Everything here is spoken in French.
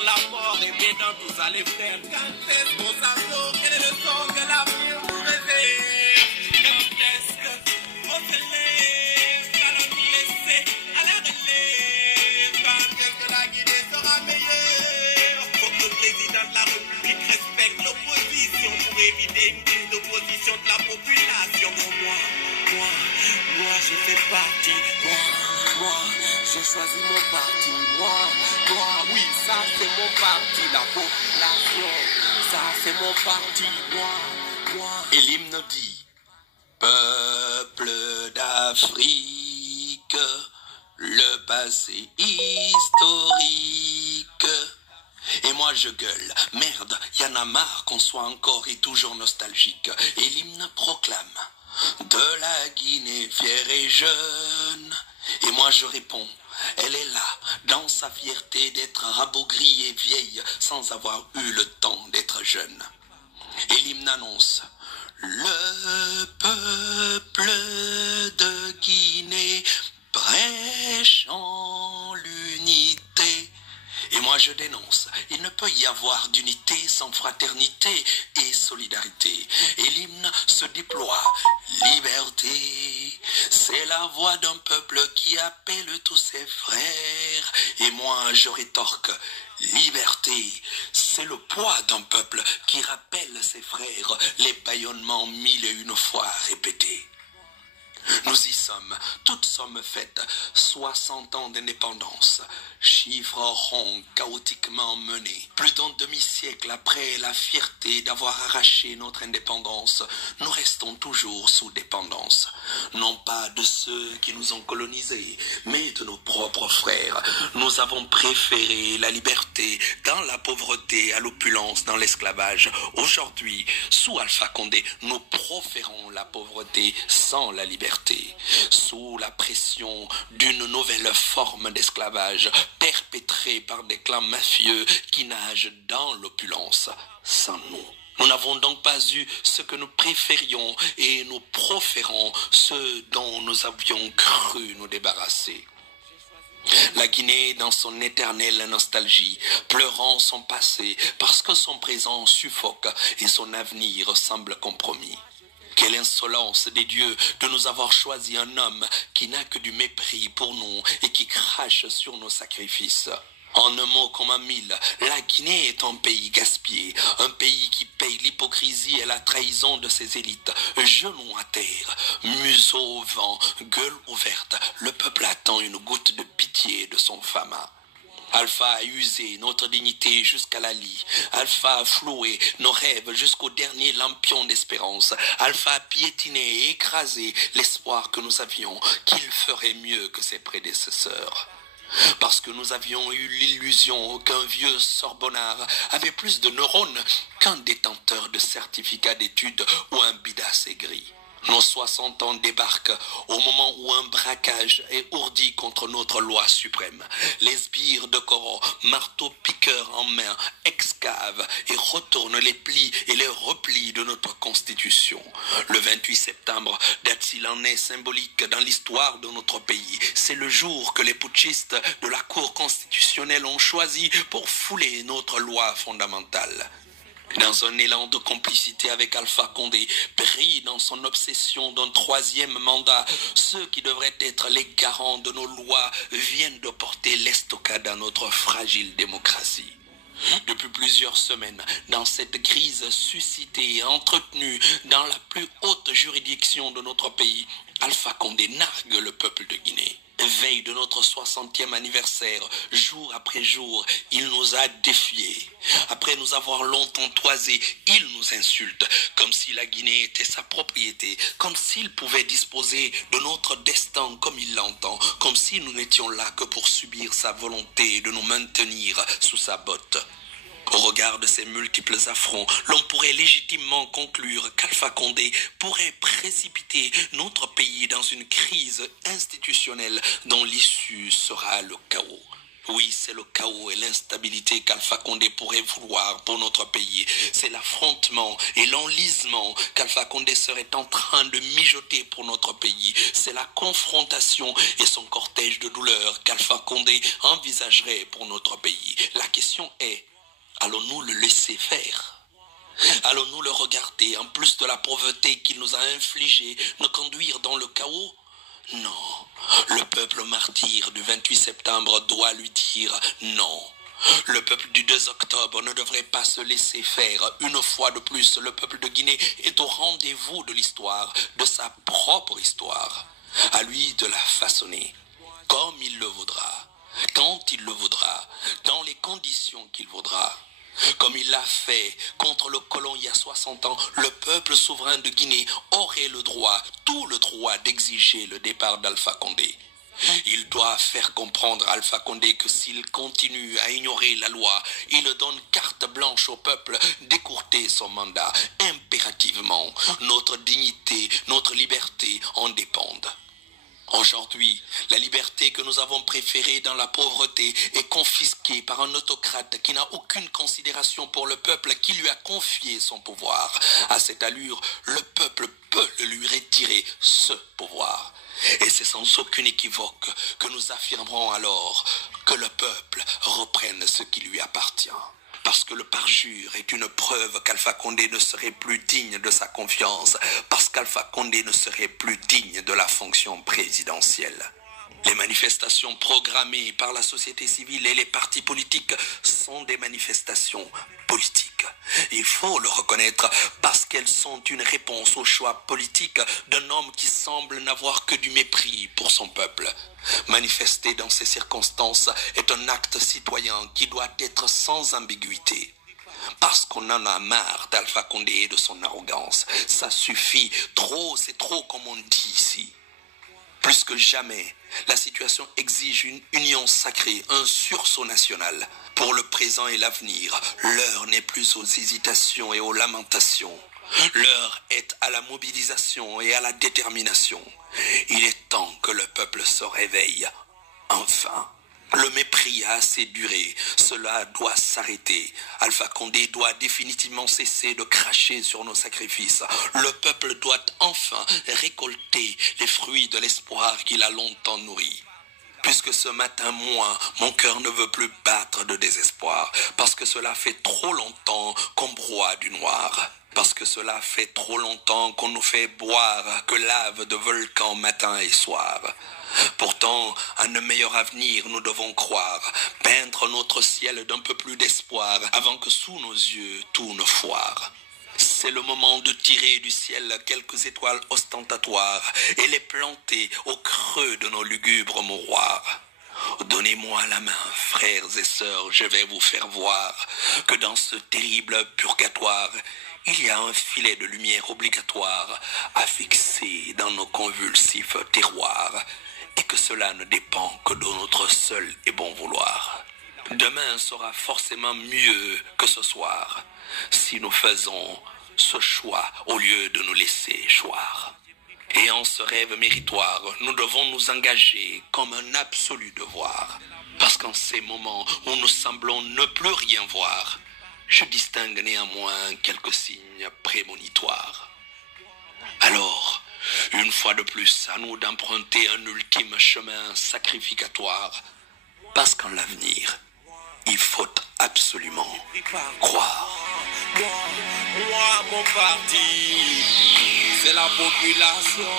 sur la mort et dans tout ça les frères. Quand est-ce qu'on s'assaut, quel est le son que l'avenir nous réserve? Quand est-ce qu'on se lève, calomnie laissée à la relève? Quand est-ce que la Guinée sera meilleure? Faut que le président de la République respecte l'opposition pour éviter une prise d'opposition de la population. Moi, je fais partie, moi, j'ai choisi mon parti, moi, oui, ça c'est mon parti, la population, ça c'est mon parti, moi. Et l'hymne dit, peuple d'Afrique, le passé historique. Et moi je gueule, merde, y'en a marre qu'on soit encore et toujours nostalgique. Et l'hymne proclame, de la Guinée fière et jeune. Et moi je réponds, elle est là, dans sa fierté d'être rabougrie et vieille, sans avoir eu le temps d'être jeune. Et l'hymne annonce, le peuple de Guinée prêchant l'unité. Et moi je dénonce, il ne peut y avoir d'unité sans fraternité et solidarité. Et l'hymne se déploie, liberté, c'est la voix d'un peuple qui appelle tous ses frères. Et moi je rétorque, liberté, c'est le poids d'un peuple qui rappelle ses frères, les bâillonnements 1001 fois répétés. Nous y sommes, toutes sommes faites, 60 ans d'indépendance, chiffre rond chaotiquement mené. Plus d'un demi-siècle après la fierté d'avoir arraché notre indépendance, nous restons toujours sous dépendance. Non pas de ceux qui nous ont colonisés, mais de nos propres frères. Nous avons préféré la liberté dans la pauvreté à l'opulence dans l'esclavage. Aujourd'hui, sous Alpha Condé, nous proférons la pauvreté sans la liberté. Sous la pression d'une nouvelle forme d'esclavage perpétrée par des clans mafieux qui nagent dans l'opulence sans nous. Nous n'avons donc pas eu ce que nous préférions et nous proférons ce dont nous avions cru nous débarrasser. La Guinée dans son éternelle nostalgie, pleurant son passé parce que son présent suffoque et son avenir semble compromis. Quelle insolence des dieux de nous avoir choisi un homme qui n'a que du mépris pour nous et qui crache sur nos sacrifices. En un mot comme en mille, la Guinée est un pays gaspillé, un pays qui paye l'hypocrisie et la trahison de ses élites. Genoux à terre, museau au vent, gueule ouverte, le peuple attend une goutte de pitié de son Fama. Alpha a usé notre dignité jusqu'à la lie. Alpha a floué nos rêves jusqu'au dernier lampion d'espérance. Alpha a piétiné et écrasé l'espoir que nous avions qu'il ferait mieux que ses prédécesseurs. Parce que nous avions eu l'illusion qu'un vieux sorbonnard avait plus de neurones qu'un détenteur de certificat d'études ou un bidasse aigri. Nos 60 ans débarquent au moment où un braquage est ourdi contre notre loi suprême. Les sbires de Coro, marteau-piqueur en main, excavent et retournent les plis et les replis de notre constitution. Le 28 septembre, date s'il en est symbolique dans l'histoire de notre pays. C'est le jour que les putschistes de la Cour constitutionnelle ont choisi pour fouler notre loi fondamentale. Dans un élan de complicité avec Alpha Condé, pris dans son obsession d'un troisième mandat, ceux qui devraient être les garants de nos lois viennent de porter l'estocade à notre fragile démocratie. Depuis plusieurs semaines, dans cette crise suscitée et entretenue dans la plus haute juridiction de notre pays, Alpha Condé nargue le peuple de Guinée. Veille de notre 60e anniversaire, jour après jour, il nous a défiés. Après nous avoir longtemps toisés, il nous insulte, comme si la Guinée était sa propriété, comme s'il pouvait disposer de notre destin comme il l'entend, comme si nous n'étions là que pour subir sa volonté de nous maintenir sous sa botte. Au regard de ces multiples affronts, l'on pourrait légitimement conclure qu'Alpha Condé pourrait précipiter notre pays dans une crise institutionnelle dont l'issue sera le chaos. Oui, c'est le chaos et l'instabilité qu'Alpha Condé pourrait vouloir pour notre pays. C'est l'affrontement et l'enlisement qu'Alpha Condé serait en train de mijoter pour notre pays. C'est la confrontation et son cortège de douleur qu'Alpha Condé envisagerait pour notre pays. La question est, allons-nous le laisser faire ? Allons-nous le regarder, en plus de la pauvreté qu'il nous a infligée, nous conduire dans le chaos ? Non, le peuple martyr du 28 septembre doit lui dire non. Le peuple du 2 octobre ne devrait pas se laisser faire. Une fois de plus, le peuple de Guinée est au rendez-vous de l'histoire, de sa propre histoire. À lui de la façonner comme il le voudra, quand il le voudra, dans les conditions qu'il voudra. Comme il l'a fait contre le colon il y a 60 ans, le peuple souverain de Guinée aurait le droit, tout le droit d'exiger le départ d'Alpha Condé. Il doit faire comprendre à Alpha Condé que s'il continue à ignorer la loi, il donne carte blanche au peuple d'écourter son mandat impérativement. Notre dignité, notre liberté en dépendent. Aujourd'hui, la liberté que nous avons préférée dans la pauvreté est confisquée par un autocrate qui n'a aucune considération pour le peuple qui lui a confié son pouvoir. À cette allure, le peuple peut lui retirer ce pouvoir. Et c'est sans aucun équivoque que nous affirmerons alors que le peuple reprenne ce qui lui appartient. Parce que le parjure est une preuve qu'Alpha Condé ne serait plus digne de sa confiance, parce qu'Alpha Condé ne serait plus digne de la fonction présidentielle. Les manifestations programmées par la société civile et les partis politiques sont des manifestations politiques. Il faut le reconnaître parce qu'elles sont une réponse au choix politique d'un homme qui semble n'avoir que du mépris pour son peuple. Manifester dans ces circonstances est un acte citoyen qui doit être sans ambiguïté. Parce qu'on en a marre d'Alpha Condé et de son arrogance. Ça suffit, trop c'est trop comme on dit ici. Plus que jamais, la situation exige une union sacrée, un sursaut national. Pour le présent et l'avenir, l'heure n'est plus aux hésitations et aux lamentations. L'heure est à la mobilisation et à la détermination. Il est temps que le peuple se réveille. Enfin, le mépris a assez duré. Cela doit s'arrêter. Alpha Condé doit définitivement cesser de cracher sur nos sacrifices. Le peuple doit enfin récolter les fruits de l'espoir qu'il a longtemps nourri. Puisque ce matin, moi, mon cœur ne veut plus battre de désespoir, parce que cela fait trop longtemps qu'on broie du noir. Parce que cela fait trop longtemps qu'on nous fait boire que lave de volcans matin et soir. Pourtant, à un meilleur avenir, nous devons croire, peindre notre ciel d'un peu plus d'espoir, avant que sous nos yeux tout ne foire. C'est le moment de tirer du ciel quelques étoiles ostentatoires et les planter au creux de nos lugubres mouroirs. Donnez-moi la main, frères et sœurs, je vais vous faire voir que dans ce terrible purgatoire, il y a un filet de lumière obligatoire à fixer dans nos convulsifs terroirs, et que cela ne dépend que de notre seul et bon vouloir. Demain sera forcément mieux que ce soir, si nous faisons ce choix au lieu de nous laisser choir. Et en ce rêve méritoire, nous devons nous engager comme un absolu devoir. Parce qu'en ces moments où nous semblons ne plus rien voir, je distingue néanmoins quelques signes prémonitoires. Alors, une fois de plus, à nous d'emprunter un ultime chemin sacrificatoire, parce qu'en l'avenir, il faut absolument croire. Moi, mon parti, c'est la population.